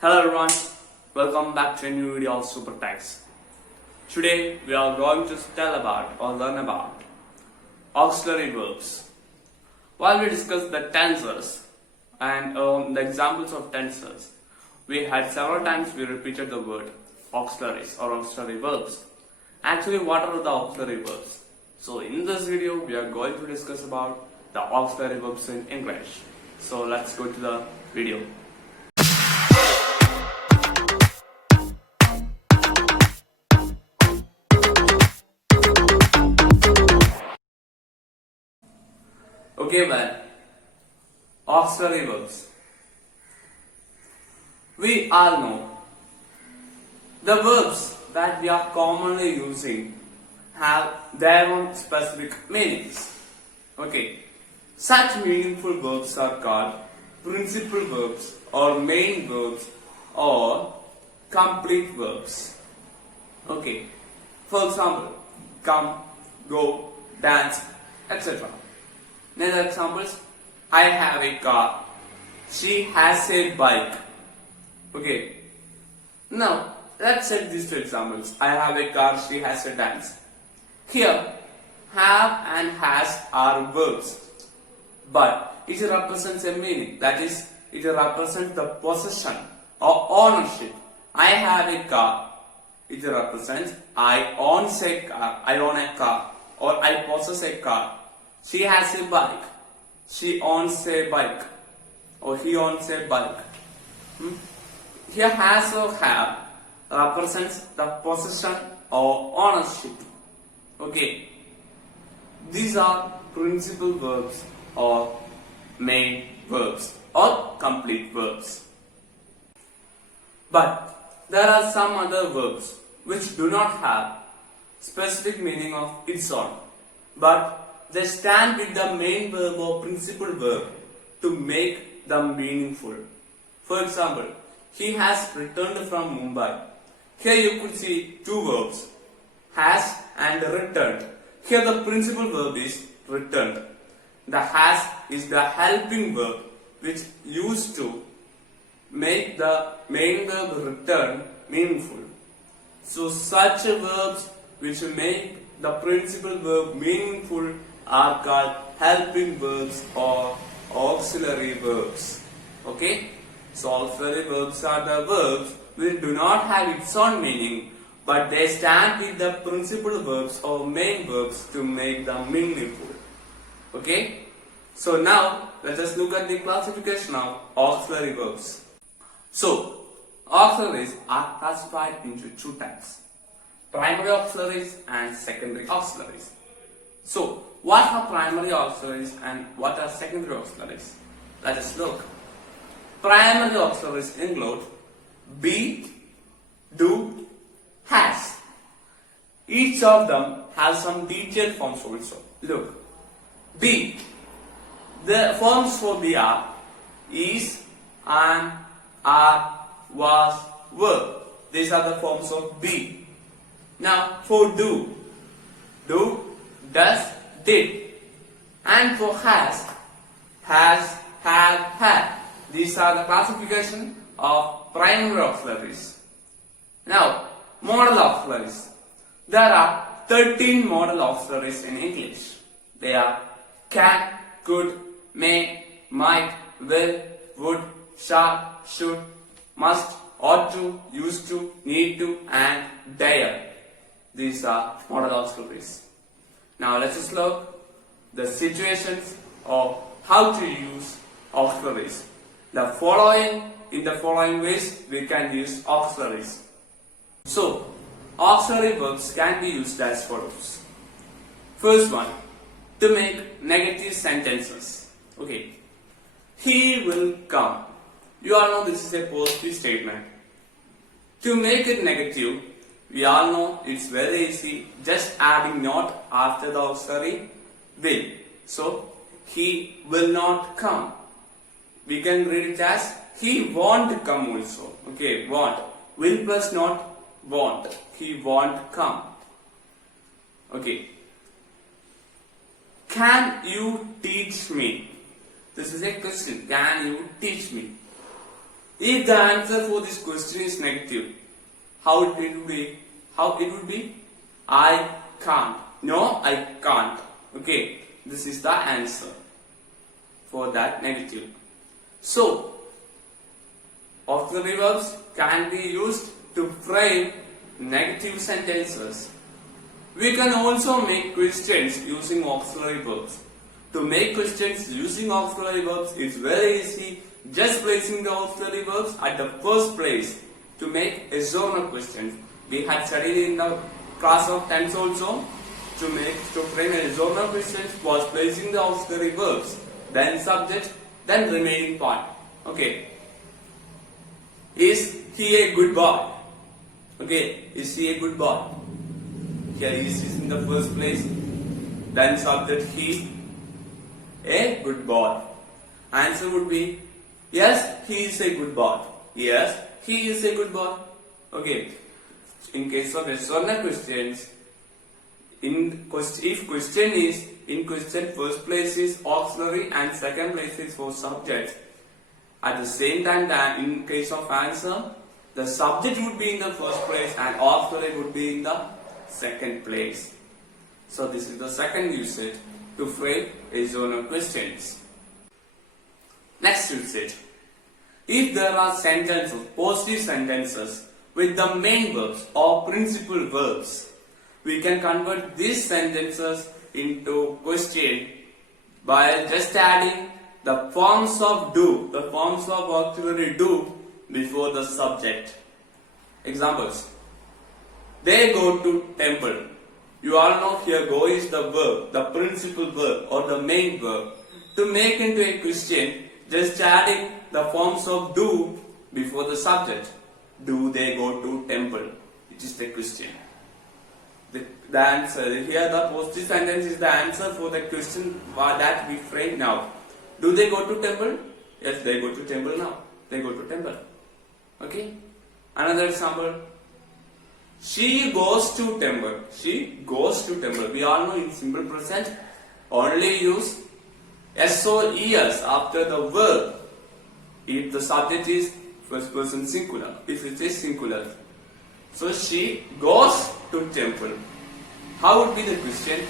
Hello everyone, welcome back to a new video of Super Text. Today we are going to tell about or learn about auxiliary verbs. While we discussed the tenses and the examples of tenses, we had several times we repeated the word auxiliaries or auxiliary verbs. Actually, what are the auxiliary verbs? So in this video we are going to discuss about the auxiliary verbs in English. So let's go to the video. Okay, well, auxiliary verbs. We all know the verbs that we are commonly using have their own specific meanings. Okay, such meaningful verbs are called principal verbs or main verbs or complete verbs. Okay, for example, come, go, dance, etc. Another examples, I have a car, she has a bike. Okay, now let's take these two examples. I have a car, she has a dance. Here, have and has are verbs, but it represents a meaning. That is, it represents the possession or ownership. I have a car. It represents I own a car, or I possess a car. She has a bike. She owns a bike, or he owns a bike. Here, has or have represents the possession or ownership. Okay, these are principal verbs or main verbs or complete verbs. But there are some other verbs which do not have specific meaning of its own, but they stand with the main verb or principal verb to make them meaningful. For example, he has returned from Mumbai. Here you could see two verbs, has and returned. Here the principal verb is returned. The has is the helping verb which used to make the main verb return meaningful. So such verbs which make the principal verb meaningful are called helping verbs or auxiliary verbs. Okay? So auxiliary verbs are the verbs which do not have its own meaning, but they stand with the principal verbs or main verbs to make them meaningful. Okay? So now let us look at the classification of auxiliary verbs. So auxiliaries are classified into two types: primary auxiliaries and secondary auxiliaries. So what are primary auxiliaries and what are secondary auxiliaries? Let us look. Primary auxiliaries include be, do, has. Each of them has some detailed forms also. Look, be. The forms for be are is, am, are, was, were. These are the forms of be. Now for do, does, did. And for has, had, had. These are the classification of primary auxiliaries. Now, modal auxiliaries. There are 13 modal auxiliaries in English. They are can, could, may, might, will, would, shall, should, must, ought to, used to, need to, and dare. These are modal auxiliaries. Now let us look the situations of how to use auxiliaries. In the following ways we can use auxiliaries. So auxiliary verbs can be used as follows. First one, to make negative sentences. Okay, he will come. You all know this is a positive statement. To make it negative, we all know it's very easy, just adding not after the auxiliary will. So he will not come. We can read it as he won't come also. Okay, won't. Will plus not, won't. He won't come. Okay. Can you teach me? This is a question. Can you teach me? If the answer for this question is negative, how it would be? How it would be? I can't. No, I can't. Okay, this is the answer for that negative. So, auxiliary verbs can be used to frame negative sentences. We can also make questions using auxiliary verbs. To make questions using auxiliary verbs is very easy. Just placing the auxiliary verbs at the first place to make yes or no questions. We had studied in the class of tense also. To frame a yes or no questions was placing the auxiliary verbs, then subject, then remaining part. Okay. Is he a good boy? Okay. Is he a good boy? Here is in the first place. Then subject he. A good boy. Answer would be yes, he is a good boy. Yes, he is a good boy. Okay. In case of yes or no questions, if question is in question, first place is auxiliary and second place is for subject. At the same time, that in case of answer, the subject would be in the first place and auxiliary would be in the second place. So this is the second usage to frame yes or no questions. Next usage. If there are sentences, positive sentences with the main verbs or principal verbs, we can convert these sentences into question by just adding the forms of do, the forms of auxiliary do before the subject. Examples. They go to temple. You all know here go is the verb, the principal verb or the main verb. To make into a question, just adding the forms of do before the subject. Do they go to temple? It is the question. The answer here, the positive sentence is the answer for the question that we frame now. Do they go to temple? Yes, they go to temple now. They go to temple. Okay. Another example. She goes to temple. She goes to temple. We all know in simple present only use S or ES after the verb if the subject is first person singular, if it is singular. So she goes to temple. How would be the question?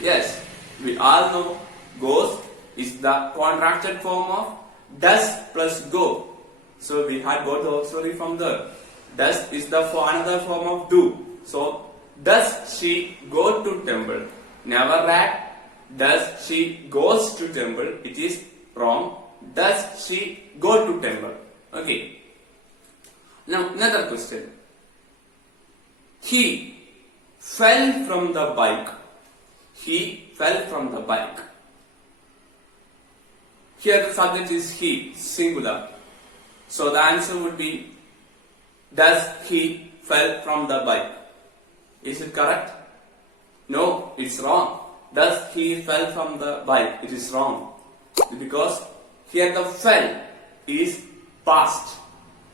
Yes, we all know goes is the contracted form of does plus go. So we had got the auxiliary from there. Does is the another form of do. So does she go to temple? Never add does she goes to temple. It is wrong. Does she go to temple? Okay. Now another question. He fell from the bike. He fell from the bike. Here the subject is he, singular. So the answer would be does he fell from the bike? Is it correct? No, it's wrong. Does he fell from the bike? It is wrong. Because here the fell is past.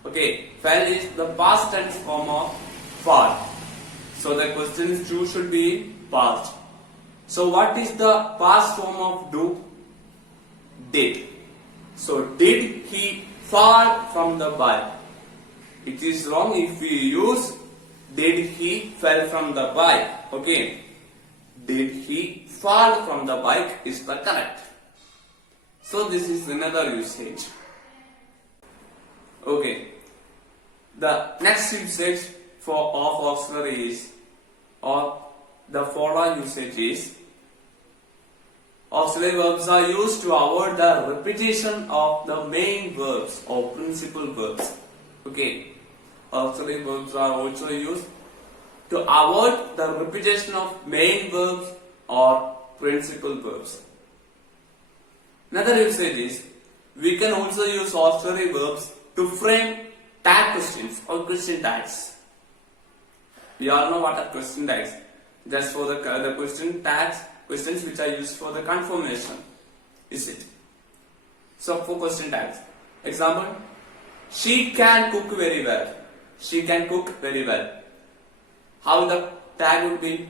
Okay, fell is the past tense form of fall. So the question 2 should be past. So what is the past form of do? Did. So did he fall from the bike? It is wrong if we use did he fell from the bike. Okay. Did he fall from the bike is the correct. So this is another usage. Okay. The next usage for of auxiliary is, or the following usage is, auxiliary verbs are used to avoid the repetition of the main verbs or principal verbs. Okay. Auxiliary verbs are also used to avoid the repetition of main verbs or principal verbs. Another usage is, we can also use auxiliary verbs to frame tag questions or question tags. We all know what are question tags. Just for the question tags, questions which are used for the confirmation. Is it? So for question tags. Example, she can cook very well. She can cook very well. How the tag would be?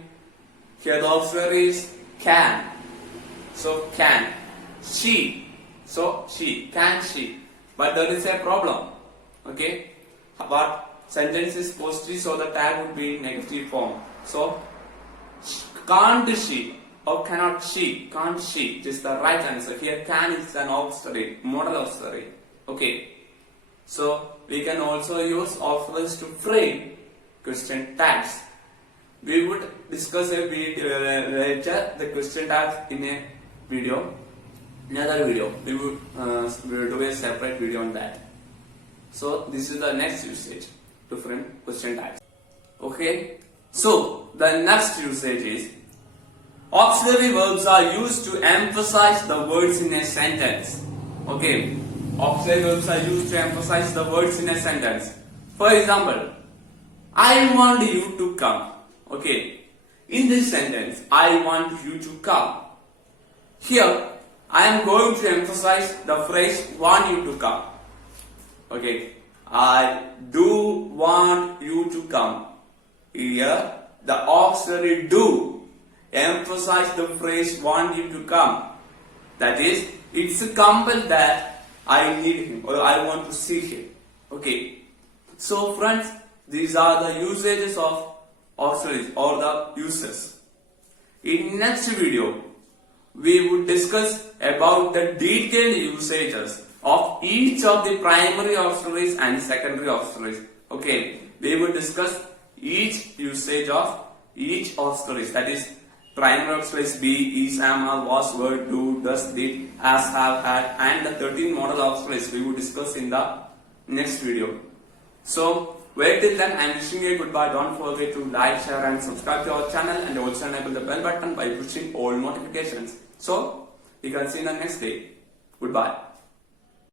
Here the auxiliary is can. So can. She. So she. Can she? But there is a problem. Okay, but sentence is positive, so the tag would be in negative form. So can't she or cannot she? Can't she? This is the right answer. Here can is an auxiliary, modal auxiliary. Okay. So we can also use auxiliaries to frame question tags. We would discuss a video later the question tags in a video. Another video. We would do a separate video on that. So this is the next usage to frame question tags. Okay. So the next usage is auxiliary verbs are used to emphasize the words in a sentence. Okay. Auxiliary verbs are used to emphasize the words in a sentence. For example, I want you to come. Okay. In this sentence, I want you to come. Here, I am going to emphasize the phrase want you to come. Okay. I do want you to come. Here, the auxiliary do emphasize the phrase want you to come. That is, it's a compel that I need him or I want to see him. Okay. So friends, these are the usages of auxiliaries or the uses. In next video, we would discuss about the detailed usages of each of the primary auxiliaries and secondary auxiliaries. Okay. We would discuss each usage of each auxiliaries, that is primary auxiliaries be, is, am, are, was, were, do, does, did, as, have, had, and the 13 modal auxiliaries we will discuss in the next video. So, wait till then, I am wishing you a goodbye. Don't forget to like, share and subscribe to our channel and also enable the bell button by pushing all notifications. So, we can see you in the next day. Goodbye.